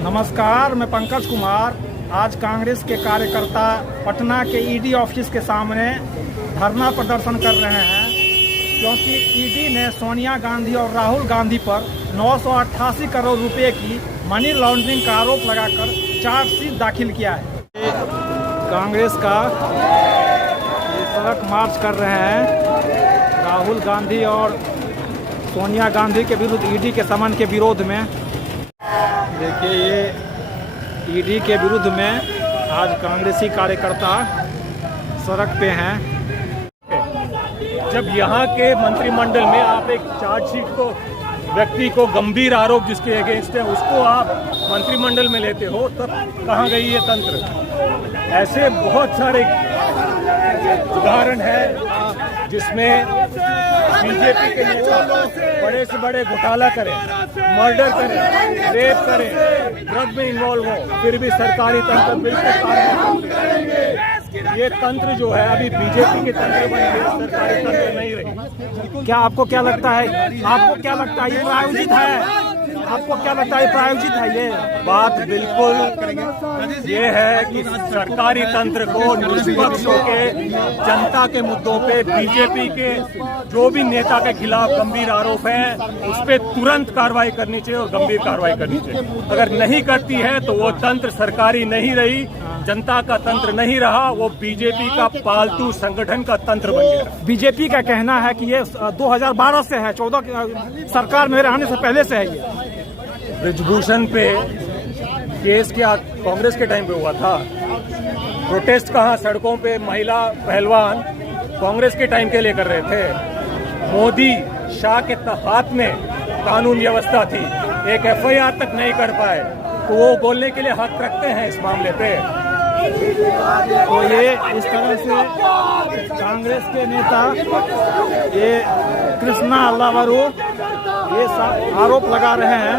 नमस्कार, मैं पंकज कुमार। आज कांग्रेस के कार्यकर्ता पटना के ईडी ऑफिस के सामने धरना प्रदर्शन कर रहे हैं क्योंकि ईडी ने सोनिया गांधी और राहुल गांधी पर 988 करोड़ रुपए की मनी लॉन्ड्रिंग का आरोप लगाकर चार्जशीट दाखिल किया है। कांग्रेस का सड़क मार्च कर रहे हैं राहुल गांधी और सोनिया गांधी के विरुद्ध ईडी के समन के विरोध में। देखिए, ये ईडी के विरुद्ध में आज कांग्रेसी कार्यकर्ता सड़क पे हैं। जब यहाँ के मंत्रिमंडल में आप एक चार्जशीट को व्यक्ति को गंभीर आरोप जिसके अगेंस्ट है उसको आप मंत्रिमंडल में लेते हो, तब कहाँ गई ये तंत्र। ऐसे बहुत सारे उदाहरण है जिसमें बीजेपी के नेता बड़े से बड़े घोटाला करें, मर्डर करें, रेप करें, ड्रग में इन्वॉल्व हो, फिर भी सरकारी तंत्र बिल्कुल कार्य करते। ये तंत्र जो है अभी बीजेपी के तंत्र बन गया, सरकारी तंत्र नहीं रही। क्या आपको क्या लगता है ये प्रायोजित है? आपको क्या लगता है प्रायोजित है? ये बात बिल्कुल ये है कि सरकारी तंत्र को निष्पक्ष होकर जनता के मुद्दों पे बीजेपी के जो भी नेता के खिलाफ गंभीर आरोप है उस पर तुरंत कार्रवाई करनी चाहिए और गंभीर कार्रवाई करनी चाहिए। अगर नहीं करती है तो वो तंत्र सरकारी नहीं रही, जनता का तंत्र नहीं रहा, वो बीजेपी का पालतू संगठन का तंत्र बन गया। बीजेपी का कहना है कि ये 2012 से है, 14 सरकार में रहने से पहले से है। ये ब्रिजभूषण पे केस क्या कांग्रेस के टाइम पे हुआ था? प्रोटेस्ट कहाँ सड़कों पे महिला पहलवान कांग्रेस के टाइम के लिए कर रहे थे। मोदी शाह के हाथ में कानून व्यवस्था थी, एक एफआईआर तक नहीं कर पाए, तो वो बोलने के लिए हक रखते हैं इस मामले पे। तो ये इस तरह से कांग्रेस के नेता ये कृष्णा अल्लावरू ये आरोप लगा रहे हैं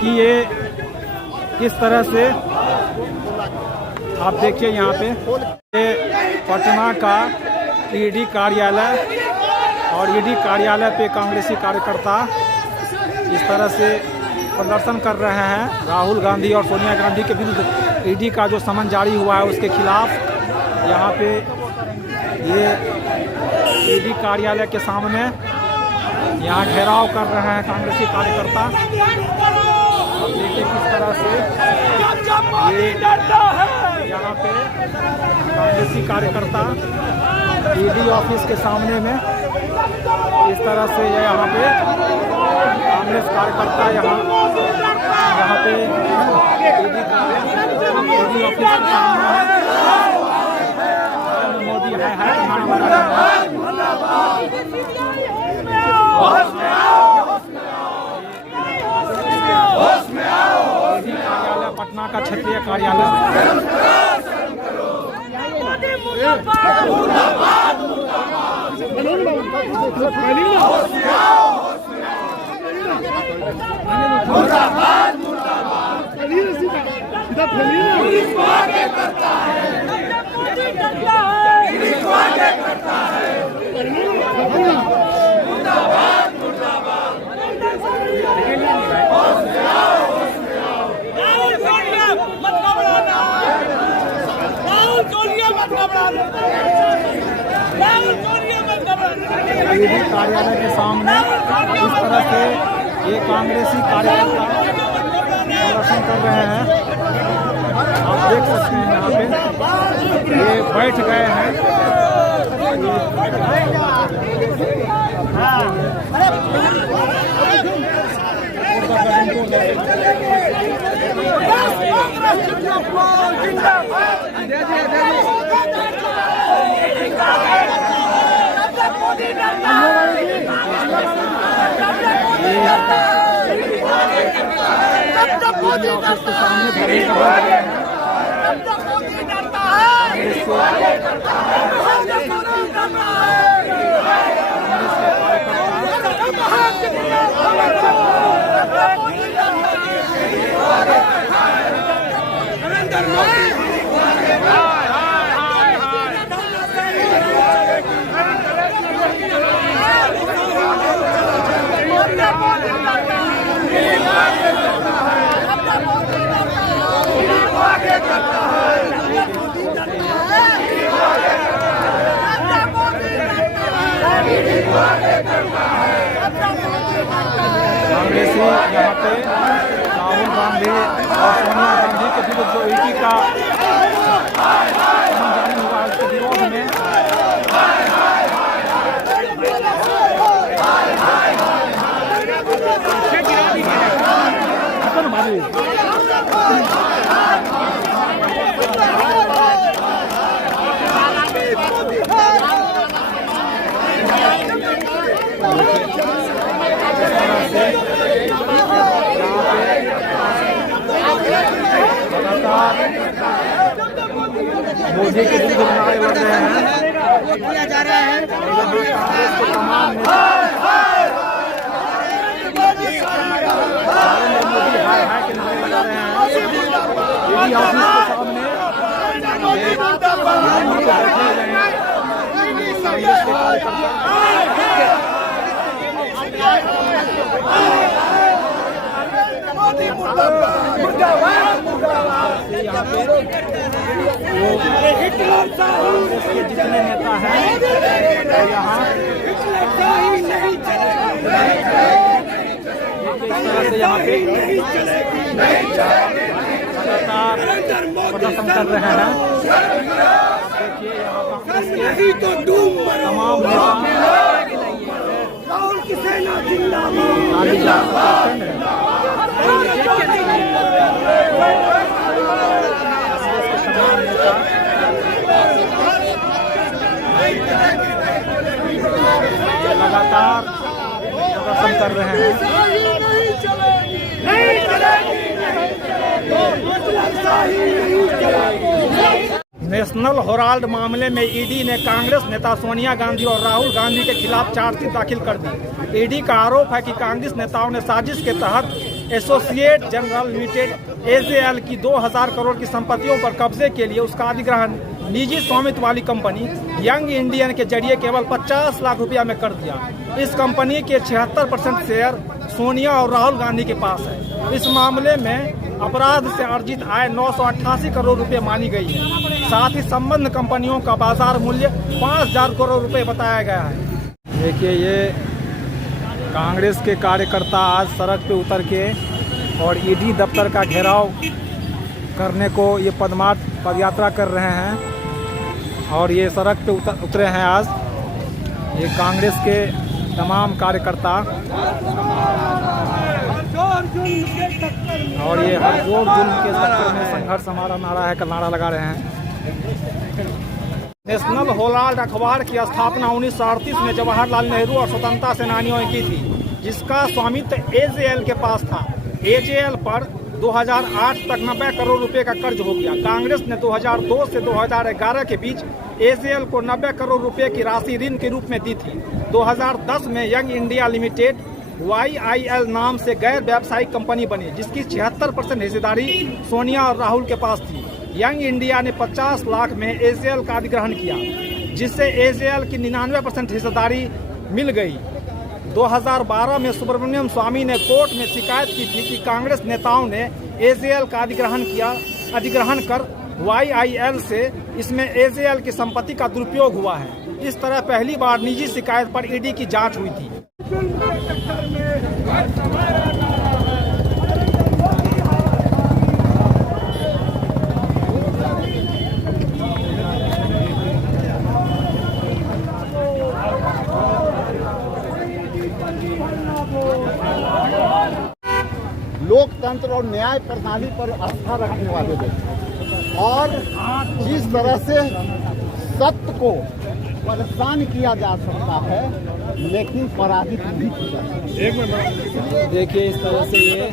कि ये किस तरह से, आप देखिए यहाँ पे ये पटना का ईडी कार्यालय और ईडी कार्यालय पे कांग्रेसी कार्यकर्ता इस तरह से प्रदर्शन कर रहे हैं राहुल गांधी और सोनिया गांधी के विरुद्ध ईडी का जो समन जारी हुआ है उसके खिलाफ। यहाँ पे ये ईडी कार्यालय के सामने यहाँ घेराव कर रहे हैं कांग्रेसी कार्यकर्ता। अब देखिए किस तरह से ये यहाँ पे कांग्रेसी कार्यकर्ता ईडी ऑफिस के सामने में इस तरह से यहाँ पे कांग्रेस कार्यकर्ता यहाँ पे ईडी ऑफिस के सामने मोदी है नारा बजा रहे हैं। कार्यालय पटना का क्षेत्रीय कार्यालय ईडी कार्यालय के सामने इस तरह से ये कांग्रेसी कार्यकर्ता प्रदर्शन कर रहे हैं। आप देख सकते हैं यहाँ पे ये बैठ गए हैं। ऑफिस के सामने भरे और सोनिया गांधी के विरुद्ध जो ईडी का जारी हुआ उसके विरोध में मोदी के विरुद्ध नारे लग रहे हैं किया जा रहा है। तमाम मोदी हाय हाय के नारे लगा रहे हैं। ईडी ऑफिस के सामने कांग्रेस के कार्यकर्ता यहाँ पे वो कांग्रेस के जितने नेता हैं यहाँ से यहाँ पे लगातार प्रदर्शन कर रहे हैं। देखिए यहाँ कांग्रेस के तमाम लगातार प्रदर्शन कर रहे हैं। नेशनल हेराल्ड मामले में ईडी ने कांग्रेस नेता सोनिया गांधी और राहुल गांधी के खिलाफ चार्जशीट दाखिल कर दी। ईडी का आरोप है कि कांग्रेस नेताओं ने साजिश के तहत एसोसिएट जनरल लिमिटेड एजेएल की 2000 करोड़ की संपत्तियों पर कब्जे के लिए उसका अधिग्रहण निजी स्वामित्व वाली कंपनी यंग इंडियन के जरिए केवल 50 लाख रुपया में कर दिया। इस कंपनी के 76% शेयर सोनिया और राहुल गांधी के पास है। इस मामले में अपराध से अर्जित आय 988 करोड़ रुपए मानी गई है। साथ ही संबद्ध कंपनियों का बाजार मूल्य 5000 करोड़ रुपए बताया गया है। देखिए ये कांग्रेस के कार्यकर्ता आज सड़क पे उतर के और ईडी दफ्तर का घेराव करने को ये पदयात्रा कर रहे हैं और ये सड़क पे उतरे हैं आज ये कांग्रेस के तमाम कार्यकर्ता और ये हर जोर जुल्म के चक्कर में संघर्ष हमारा नारा है का नारा लगा रहे हैं। नेशनल हेराल्ड अखबार की स्थापना 1938 में जवाहरलाल नेहरू और स्वतंत्रता सेनानियों ने की थी, जिसका स्वामित्व एजेएल के पास था। एजेएल पर 2008 तक 90 करोड़ रुपए का कर्ज हो गया। कांग्रेस ने 2002 से 2011 के बीच एजेएल को 90 करोड़ रुपए की राशि ऋण के रूप में दी थी। 2010 में यंग इंडिया लिमिटेड YIL नाम से गैर व्यावसायिक कंपनी बनी, जिसकी 76% हिस्सेदारी सोनिया और राहुल के पास थी। यंग इंडिया ने 50 लाख में एजेएल का अधिग्रहण किया, जिससे एजेएल की 99% हिस्सेदारी मिल गई। 2012 में सुब्रमण्यम स्वामी ने कोर्ट में शिकायत की थी कि कांग्रेस नेताओं ने एजेएल का अधिग्रहण कर YIL से इसमें एजेएल की संपत्ति का दुरुपयोग हुआ है। इस तरह पहली बार निजी शिकायत पर ईडी की जांच हुई थी। लोकतंत्र और न्याय प्रणाली पर आस्था रखने वाले लोग और जिस तरह से सत्य को परेशान किया जा सकता है लेकिन पराजित नहीं किया जा सकता। देखिए इस तरह से ये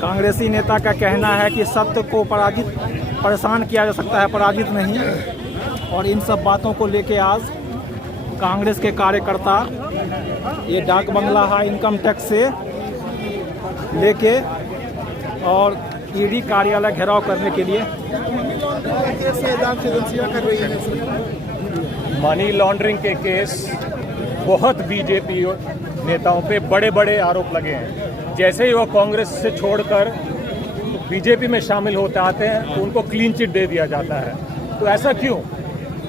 कांग्रेसी नेता का कहना है कि सत्य को परेशान किया जा सकता है, पराजित नहीं। और इन सब बातों को लेके आज कांग्रेस के कार्यकर्ता ये डाक बंगला हाई इनकम टैक्स से लेके और ईडी कार्यालय घेराव करने के लिए मनी लॉन्ड्रिंग के केस बहुत बीजेपी नेताओं पे बड़े बड़े आरोप लगे हैं। जैसे ही वो कांग्रेस से छोड़कर बीजेपी में शामिल होते आते हैं तो उनको क्लीन चिट दे दिया जाता है। तो ऐसा क्यों?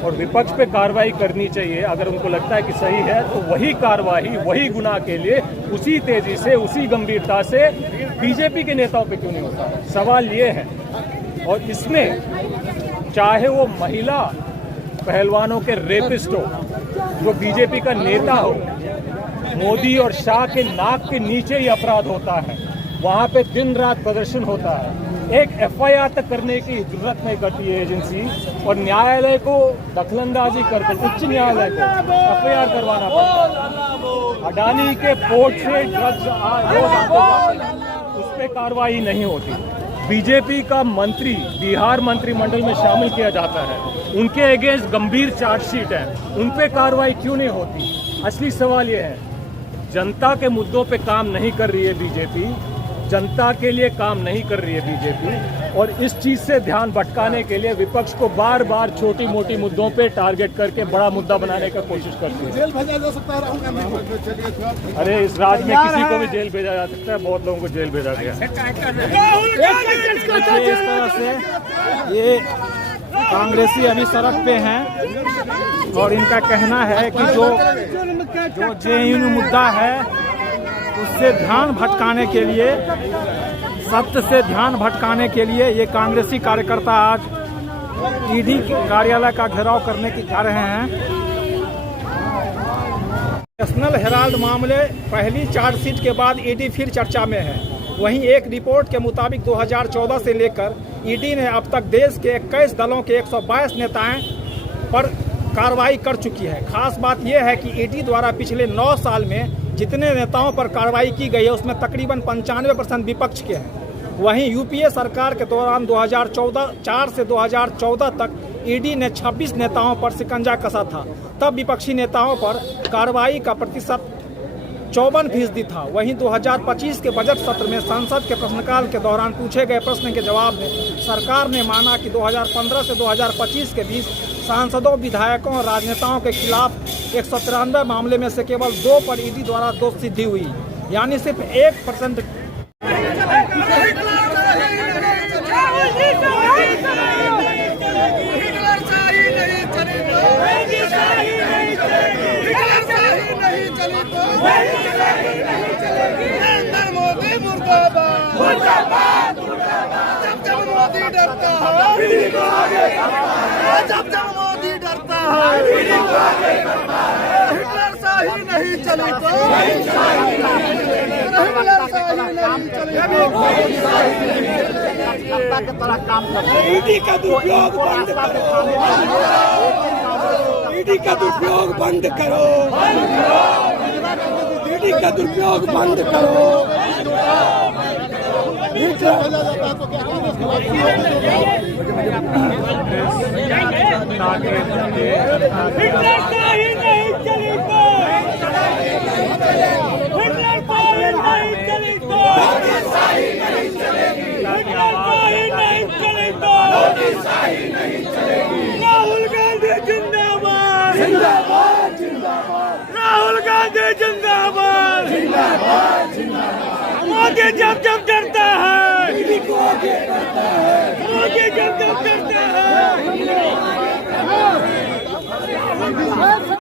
और विपक्ष पे कार्रवाई करनी चाहिए। अगर उनको लगता है कि सही है तो वही कार्रवाई वही गुनाह के लिए उसी तेजी से उसी गंभीरता से बीजेपी के नेताओं पे क्यों नहीं होता है? सवाल ये है। और इसमें चाहे वो महिला पहलवानों के रेपिस्ट हो, जो बीजेपी का नेता हो, मोदी और शाह के नाक के नीचे ही अपराध होता है, वहाँ पे दिन रात प्रदर्शन होता है। एक एफआईआर तक करने की जरूरत नहीं करती है एजेंसी, और न्यायालय को दखलंदाजी करके उच्च न्यायालय को एफआईआर करवाना पड़ता है। अडानी के पोर्ट से ड्रग्स रोज आते जाते, उस पर कार्रवाई नहीं होती। बीजेपी का मंत्री बिहार मंत्रिमंडल में शामिल किया जाता है, उनके अगेंस्ट गंभीर चार्जशीट है, उन पे कार्रवाई क्यों नहीं होती? असली सवाल ये है, जनता के मुद्दों पे काम नहीं कर रही है बीजेपी, जनता के लिए काम नहीं कर रही है बीजेपी, और इस चीज से ध्यान भटकाने के लिए विपक्ष को बार बार छोटी मोटी मुद्दों पे टारगेट करके बड़ा मुद्दा बनाने का कोशिश करती है। जेल भेजा जा सकता है राहुल गांधी को। अरे इस राज्य में किसी को भी जेल भेजा जा सकता है, बहुत लोगों को जेल भेजा गया। इस तरह से ये कांग्रेसी अभी सड़क पे हैं और इनका कहना है कि जो जेएनयू मुद्दा है उससे ध्यान भटकाने के लिए, सत्य से ध्यान भटकाने के लिए ये कांग्रेसी कार्यकर्ता आज ईडी कार्यालय का घेराव करने की जा रहे हैं। नेशनल हेराल्ड मामले पहली चार्जशीट के बाद ईडी फिर चर्चा में है। वहीं एक रिपोर्ट के मुताबिक 2014 से लेकर ईडी ने अब तक देश के 21 दलों के 122 नेताओं पर कार्रवाई कर चुकी है। खास बात यह है कि ईडी द्वारा पिछले 9 साल में जितने नेताओं पर कार्रवाई की गई है उसमें तकरीबन 95% विपक्ष के हैं। वहीं यूपीए सरकार के दौरान 2014 से 2014 तक ईडी ने 26 नेताओं पर शिकंजा कसा था। तब विपक्षी नेताओं पर कार्रवाई का प्रतिशत 54% था। वहीं 2025 के बजट सत्र में संसद के प्रश्नकाल के दौरान पूछे गए प्रश्न के जवाब में सरकार ने माना कि 2015 से 2025 के बीच सांसदों, विधायकों और राजनेताओं के खिलाफ 193 मामले में से केवल 2 पर ईडी द्वारा दोष सिद्धि हुई, यानी सिर्फ 1%। नरेंद्र मोदी मुर्दाबाद, जब मोदी डरता है, जब मोदी डरता है, हिटलर शाही नहीं चली तो, हिटलर शाही नहीं चली। ईडी का दुरुपयोग बंद करो, ईडी का दुरुपयोग बंद करो, ईडी का दुरुपयोग बंद करो। राहुल गांधी जिंदाबाद, जिंदाबाद, जिंदाबाद। राहुल गांधी जिंदाबाद, जिंदाबाद, जिंदाबाद। मोदी जब जब डरता है, मोदी जब जब डरता है।